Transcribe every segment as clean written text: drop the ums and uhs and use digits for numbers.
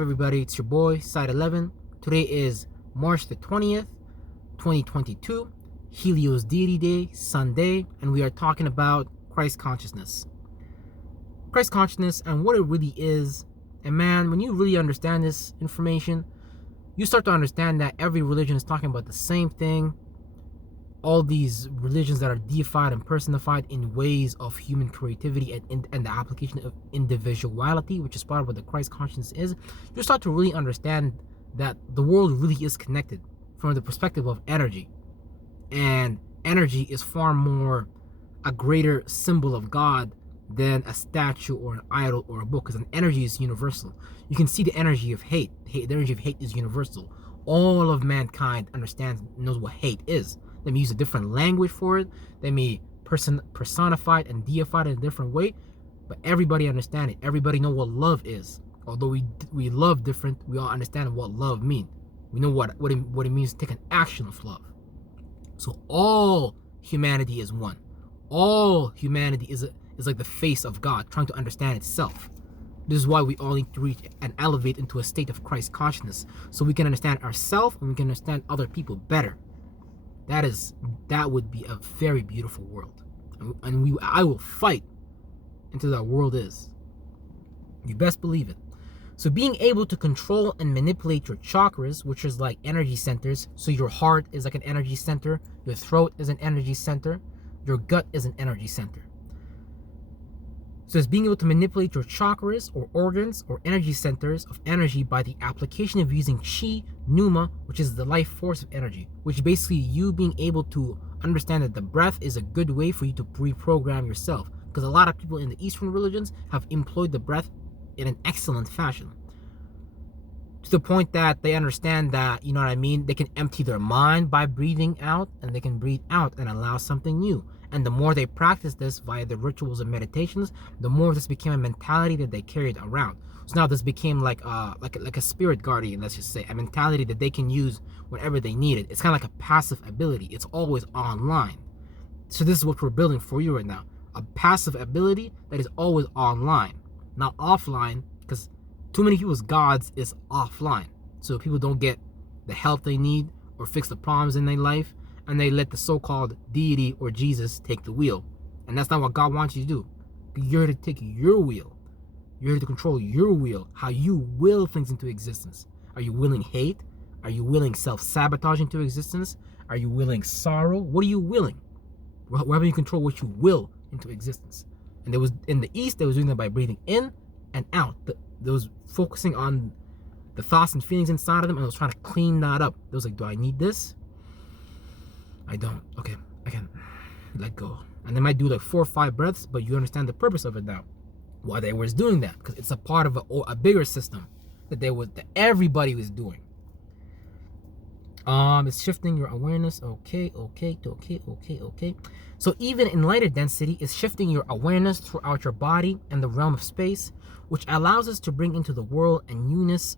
Everybody, it's your boy Side 11. Today is March the 20th, 2022, Helios Deity Day, Sunday, and we are talking about Christ consciousness. Christ consciousness and what it really is. And man, when you really understand this information, you start to understand that every religion is talking about the same thing. All these religions that are deified and personified in ways of human creativity and the application of individuality, which is part of what the Christ consciousness is, you start to really understand that the world really is connected from the perspective of energy. And energy is far more a greater symbol of God than a statue or an idol or a book, because an energy is universal. You can see the energy of hate. The energy of hate is universal. All of mankind knows what hate is. They may use a different language for it. They may personify it and deify it in a different way. But everybody understands it. Everybody know what love is. Although we love different, we all understand what love means. We know what it means to take an action of love. So all humanity is one. All humanity is like the face of God, trying to understand itself. This is why we all need to reach and elevate into a state of Christ consciousness, so we can understand ourselves and we can understand other people better. That would be a very beautiful world, and I will fight until that world is. You best believe it. So being able to control and manipulate your chakras, which is like energy centers. So your heart is like an energy center, your throat is an energy center, your gut is an energy center. So it's being able to manipulate your chakras or organs or energy centers of energy by the application of using chi, pneuma, which is the life force of energy, which basically you being able to understand that the breath is a good way for you to reprogram yourself. Because a lot of people in the Eastern religions have employed the breath in an excellent fashion, to the point that they understand that, you know what I mean, they can empty their mind by breathing out, and they can breathe out and allow something new. And the more they practice this via the rituals and meditations, the more this became a mentality that they carried around. So now this became like a spirit guardian, let's just say, a mentality that they can use whenever they need it. It's kind of like a passive ability. It's always online. So this is what we're building for you right now. A passive ability that is always online, not offline, because too many people's gods is offline. So people don't get the help they need or fix the problems in their life, and they let the so-called deity or Jesus take the wheel. And that's not what God wants you to do. You're here to take your wheel. You're here to control your wheel, how you will things into existence. Are you willing hate? Are you willing self-sabotage into existence? Are you willing sorrow? What are you willing? Wherever you control what you will into existence. And there was in the East, they was doing that by breathing in and out. They was focusing on the thoughts and feelings inside of them, and I was trying to clean that up. They was like, do I need this? I don't. Okay, I can let go. And they might do like 4 or 5 breaths, but you understand the purpose of it now. Why they was doing that? Because it's a part of a bigger system that everybody was doing. It's shifting your awareness. Okay. So even in lighter density, it's shifting your awareness throughout your body and the realm of space, which allows us to bring into the world a newness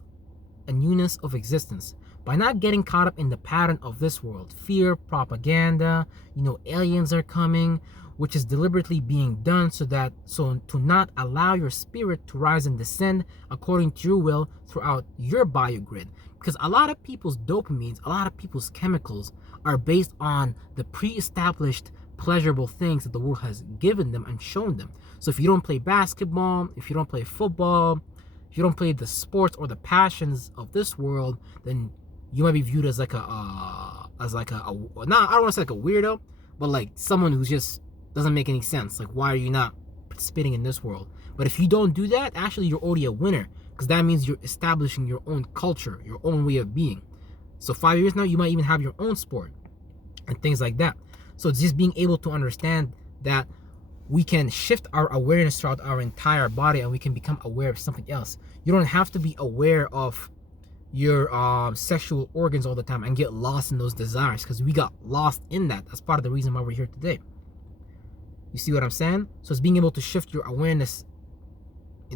of existence. By not getting caught up in the pattern of this world, fear, propaganda, aliens are coming, which is deliberately being done so to not allow your spirit to rise and descend according to your will throughout your biogrid. Because a lot of people's dopamines, a lot of people's chemicals are based on the pre-established pleasurable things that the world has given them and shown them. So if you don't play basketball, if you don't play football, if you don't play the sports or the passions of this world, then you might be viewed as like I don't want to say like a weirdo, but like someone who just doesn't make any sense. Like, why are you not participating in this world? But if you don't do that, actually you're already a winner, because that means you're establishing your own culture, your own way of being. So 5 years now, you might even have your own sport and things like that. So it's just being able to understand that we can shift our awareness throughout our entire body, and we can become aware of something else. You don't have to be aware of your sexual organs all the time and get lost in those desires, because we got lost in that. That's part of the reason why we're here today. You see what I'm saying? So it's being able to shift your awareness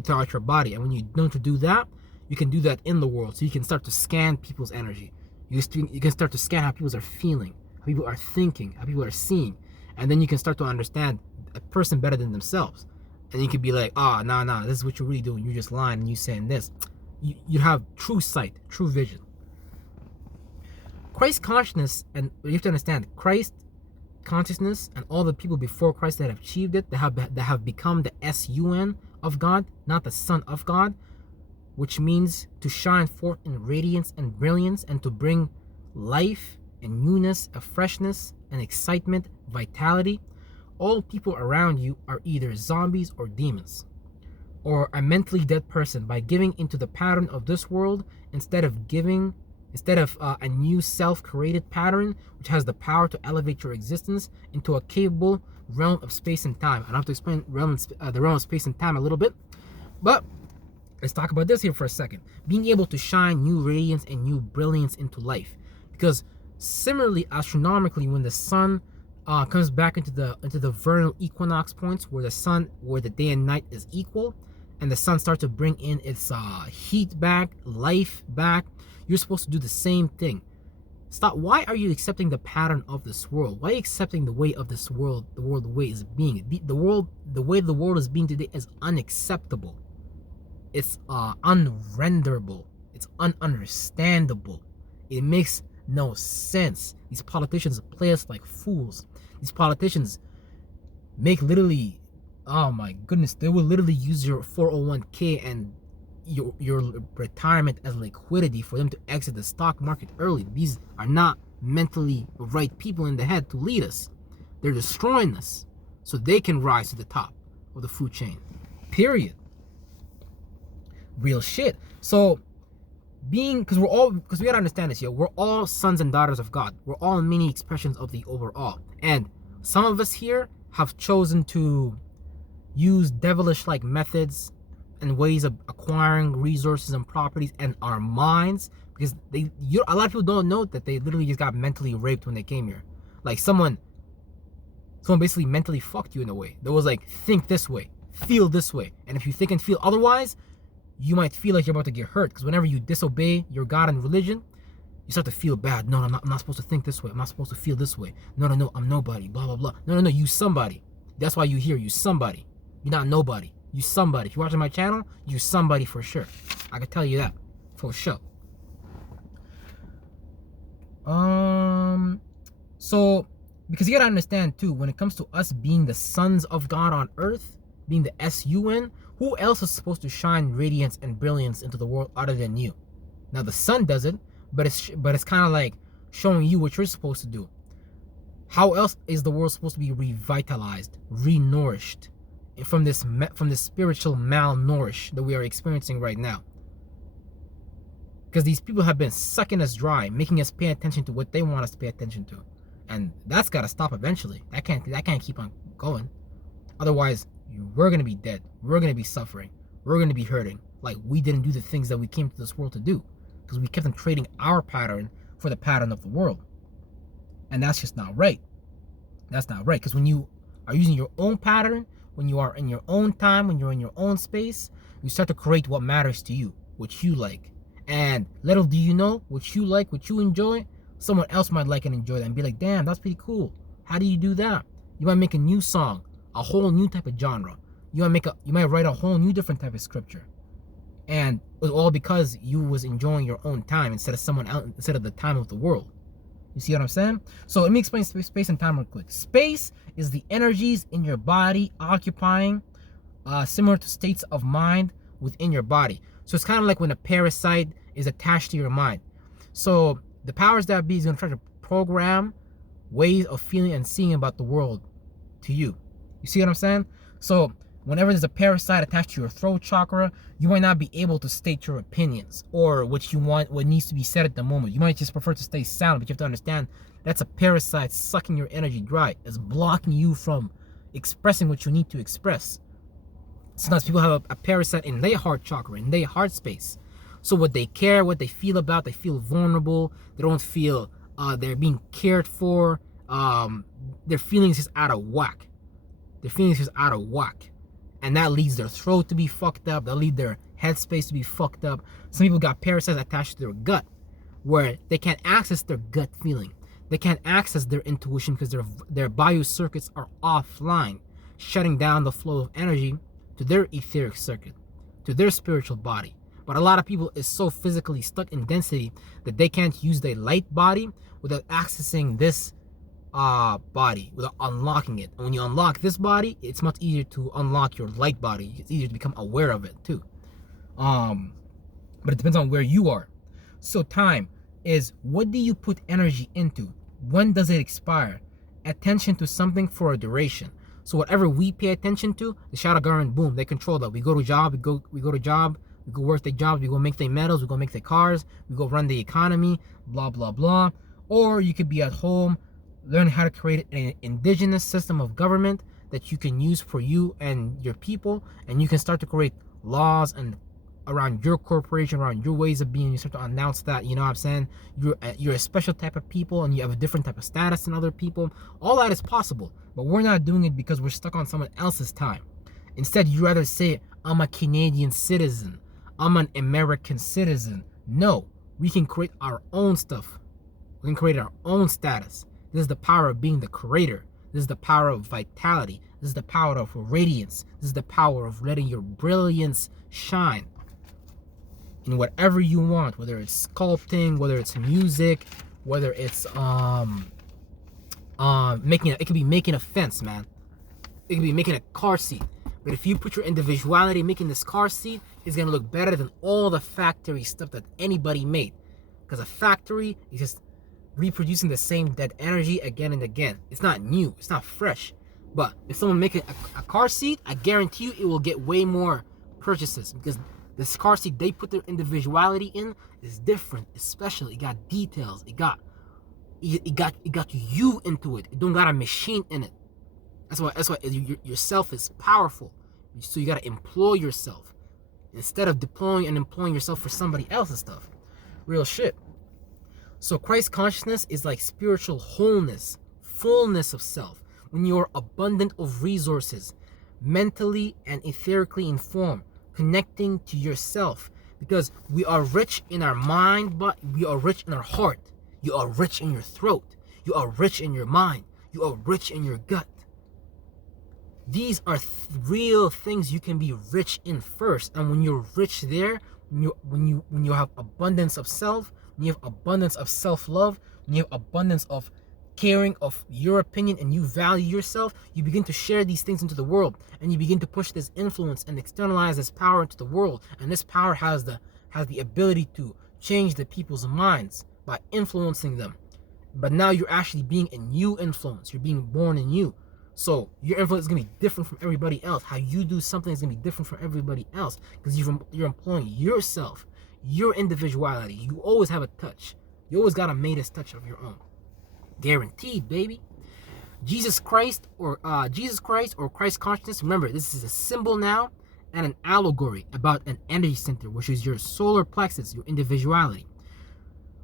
throughout your body, and when you learn to do that, you can do that in the world. So you can start to scan people's energy. You can start to scan how people are feeling, how people are thinking, how people are seeing, and then you can start to understand a person better than themselves. And you can be like, nah, this is what you're really doing. You're just lying and you saying this. you have true sight, true vision. Christ consciousness, and you have to understand, Christ consciousness and all the people before Christ that have achieved it, that have become the SUN of God, not the Son of God, which means to shine forth in radiance and brilliance and to bring life and newness, a freshness and excitement, vitality. All people around you are either zombies or demons, or a mentally dead person by giving into the pattern of this world instead of a new self-created pattern which has the power to elevate your existence into a capable realm of space and time. I don't have to explain the realm of space and time a little bit, but let's talk about this here for a second. Being able to shine new radiance and new brilliance into life, because similarly, astronomically, when the sun comes back into the vernal equinox points, where the day and night is equal, and the sun starts to bring in its heat back, life back, you're supposed to do the same thing. Stop. Why are you accepting the pattern of this world? Why are you accepting the way of this world? The world, the way is being. The way the world is being today is unacceptable. It's unrenderable. It's ununderstandable. It makes no sense. These politicians play us like fools. These politicians make literally, oh my goodness, they will literally use your 401k and your retirement as liquidity for them to exit the stock market early. These are not mentally right people in the head to lead us. They're destroying us so they can rise to the top of the food chain. Period. Real shit. So because we gotta understand this, we're all sons and daughters of God. We're all mini expressions of the overall. And some of us here have chosen to use devilish like methods and ways of acquiring resources and properties and our minds, because a lot of people don't know that they literally just got mentally raped when they came here. Like someone basically mentally fucked you in a way. That was like, think this way, feel this way, and if you think and feel otherwise, you might feel like you're about to get hurt, because whenever you disobey your God and religion, you start to feel bad. No, I'm not supposed to think this way. I'm not supposed to feel this way. No, I'm nobody. Blah, blah, blah. No, you somebody. That's why you here. You somebody. You're not nobody. You somebody. If you're watching my channel, you somebody for sure. I can tell you that for sure. So, because you gotta understand too, when it comes to us being the sons of God on earth, being the SUN, who else is supposed to shine radiance and brilliance into the world other than you? Now the sun does it, but it's kind of like showing you what you're supposed to do. How else is the world supposed to be revitalized, renourished from this spiritual malnourish that we are experiencing right now? Because these people have been sucking us dry, making us pay attention to what they want us to pay attention to, and that's got to stop eventually. That can't keep on going. Otherwise, we're gonna be dead. We're gonna be suffering. We're gonna be hurting. Like we didn't do the things that we came to this world to do, because we kept on trading our pattern for the pattern of the world, and that's just not right. That's not right. Because when you are using your own pattern, when you are in your own time, when you're in your own space, you start to create what matters to you, what you like. And little do you know, what you like, what you enjoy, someone else might like and enjoy that and be like, damn, that's pretty cool. How do you do that? You might make a new song, a whole new type of genre. You might write a whole new different type of scripture. And it was all because you was enjoying your own time instead of someone else, instead of the time of the world. You see what I'm saying? So let me explain space and time real quick. Space is the energies in your body occupying similar to states of mind within your body. So it's kind of like when a parasite is attached to your mind. So the powers that be is going to try to program ways of feeling and seeing about the world to you. You see what I'm saying? So whenever there's a parasite attached to your throat chakra, you might not be able to state your opinions or what you want, what needs to be said at the moment. You might just prefer to stay silent, but you have to understand that's a parasite sucking your energy dry. It's blocking you from expressing what you need to express. Sometimes people have a parasite in their heart chakra, in their heart space. So what they care, what they feel about, they feel vulnerable. They don't feel they're being cared for. Their feelings is out of whack. Their feelings is out of whack. And that leads their throat to be fucked up. That leads their headspace to be fucked up. Some people got parasites attached to their gut, where they can't access their gut feeling. They can't access their intuition because their biocircuits are offline, shutting down the flow of energy to their etheric circuit, to their spiritual body. But a lot of people is so physically stuck in density that they can't use their light body without accessing this body, without unlocking it. And when you unlock this body, it's much easier to unlock your light body. It's easier to become aware of it too. But it depends on where you are. So time is, what do you put energy into? When does it expire? Attention to something for a duration. So whatever we pay attention to, the shadow government, boom, they control that. We go to job, we go to job, we go work their jobs, we go make their metals, we go make their cars, we go run the economy, blah, blah, blah. Or you could be at home, learn how to create an indigenous system of government that you can use for you and your people, and you can start to create laws and around your corporation, around your ways of being. You start to announce that, you know what I'm saying, you're a special type of people and you have a different type of status than other people. All that is possible, but we're not doing it because we're stuck on someone else's time. Instead, you rather say, I'm a Canadian citizen, I'm an American citizen. No, we can create our own stuff. We can create our own status. This is the power of being the creator. This is the power of vitality. This is the power of radiance. This is the power of letting your brilliance shine in whatever you want, whether it's sculpting, whether it's music, whether it's it could be making a fence, man. It could be making a car seat. But if you put your individuality making this car seat, it's gonna look better than all the factory stuff that anybody made. Because a factory is just reproducing the same dead energy again and again. It's not new, it's not fresh. But if someone makes a car seat, I guarantee you it will get way more purchases, because this car seat they put their individuality in is different. Especially, it got details. It got you into it. It don't got a machine in it. That's why yourself is powerful. So you gotta employ yourself instead of deploying and employing yourself for somebody else's stuff. Real shit. So Christ consciousness is like spiritual wholeness, fullness of self. When you're abundant of resources, mentally and etherically informed, connecting to yourself, because we are rich in our mind, but we are rich in our heart. You are rich in your throat. You are rich in your mind. You are rich in your gut. These are real things you can be rich in first. And when you're rich there, when you have abundance of self, when you have abundance of self-love, when you have abundance of caring of your opinion and you value yourself, you begin to share these things into the world, and you begin to push this influence and externalize this power into the world. And this power has the ability to change the people's minds by influencing them. But now you're actually being a new influence. You're being born in you. So your influence is going to be different from everybody else. How you do something is going to be different from everybody else, because you're employing yourself, your individuality. You always have a touch. You always got a Midas touch of your own. Guaranteed, baby. Jesus Christ or Christ consciousness. Remember, this is a symbol now and an allegory about an energy center, which is your solar plexus, your individuality,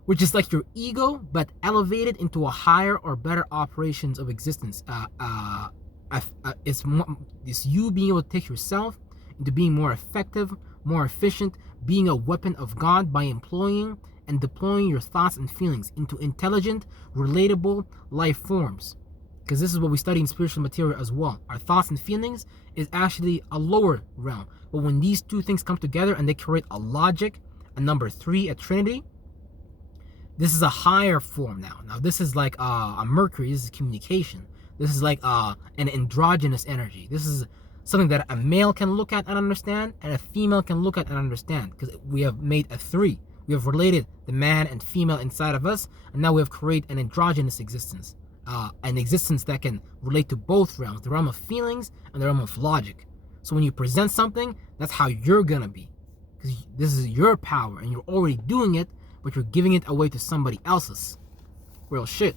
which is like your ego, but elevated into a higher or better operations of existence. It's you being able to take yourself into being more effective, more efficient, being a weapon of God by employing and deploying your thoughts and feelings into intelligent, relatable life forms. Because this is what we study in spiritual material as well. Our thoughts and feelings is actually a lower realm. But when these two things come together and they create a logic, a number 3, a trinity, this is a higher form now. Now this is like a Mercury. This is communication. This is like an androgynous energy. This is something that a male can look at and understand, and a female can look at and understand, because we have made a 3. We have related the man and female inside of us, and now we have created an androgynous existence, an existence that can relate to both realms, the realm of feelings and the realm of logic. So when you present something, that's how you're gonna be, because this is your power, and you're already doing it, but you're giving it away to somebody else's. Real shit.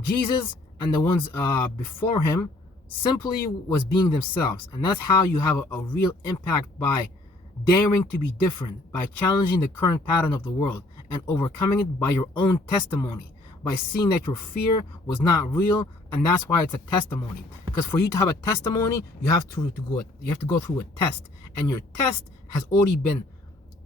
Jesus and the ones before him simply was being themselves, and that's how you have a real impact, by daring to be different, by challenging the current pattern of the world and overcoming it by your own testimony, by seeing that your fear was not real, and that's why it's a testimony. Because for you to have a testimony, you have to go through a test, and your test has already been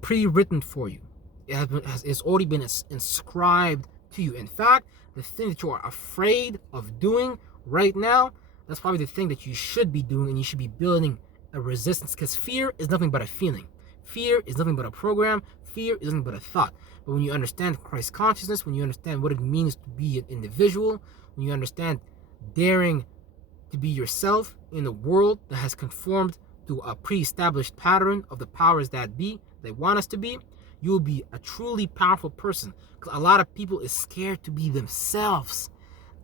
pre-written for you. It's already been inscribed to you. In fact, the thing that you are afraid of doing right now, that's probably the thing that you should be doing, and you should be building a resistance, because fear is nothing but a feeling. Fear is nothing but a program. Fear is nothing but a thought. But when you understand Christ consciousness, when you understand what it means to be an individual, when you understand daring to be yourself in a world that has conformed to a pre-established pattern of the powers that be, they want us to be, you will be a truly powerful person. Because a lot of people is scared to be themselves.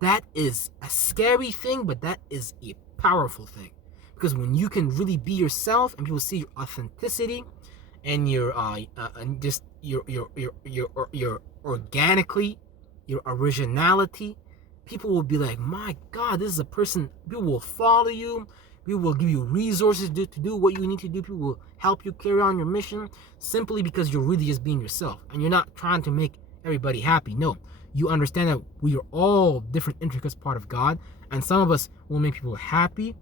That is a scary thing, but that is a powerful thing. Because when you can really be yourself and people see your authenticity and your and just your organically, your originality, people will be like, my God, this is a person. People will follow you. People will give you resources to do what you need to do. People will help you carry on your mission simply because you're really just being yourself. And you're not trying to make everybody happy. No, you understand that we are all different, intricate part of God. And some of us will make people happy.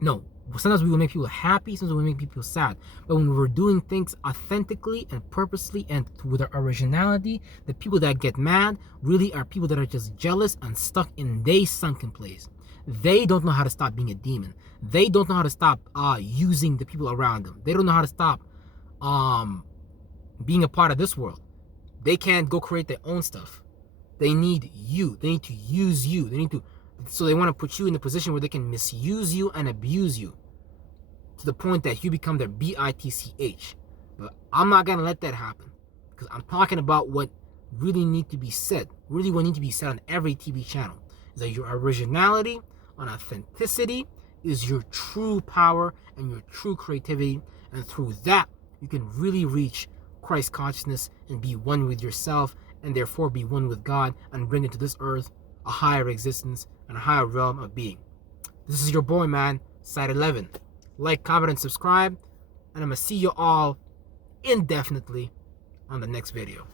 No, sometimes we will make people happy. Sometimes we will make people sad. But when we're doing things authentically and purposely and with our originality, the people that get mad really are people that are just jealous and stuck in their sunken place. They don't know how to stop being a demon. They don't know how to stop using the people around them. They don't know how to stop being a part of this world. They can't go create their own stuff. They need you. They need to use you. So they want to put you in a position where they can misuse you and abuse you to the point that you become their bitch. But I'm not going to let that happen, because I'm talking about what really need to be said. Really what needs to be said on every TV channel is that your originality and authenticity is your true power and your true creativity. And through that, you can really reach Christ consciousness and be one with yourself, and therefore be one with God, and bring into this earth a higher existence and a higher realm of being. This is your boy, man, Side 11. Like, comment, and subscribe, and I'm going to see you all indefinitely on the next video.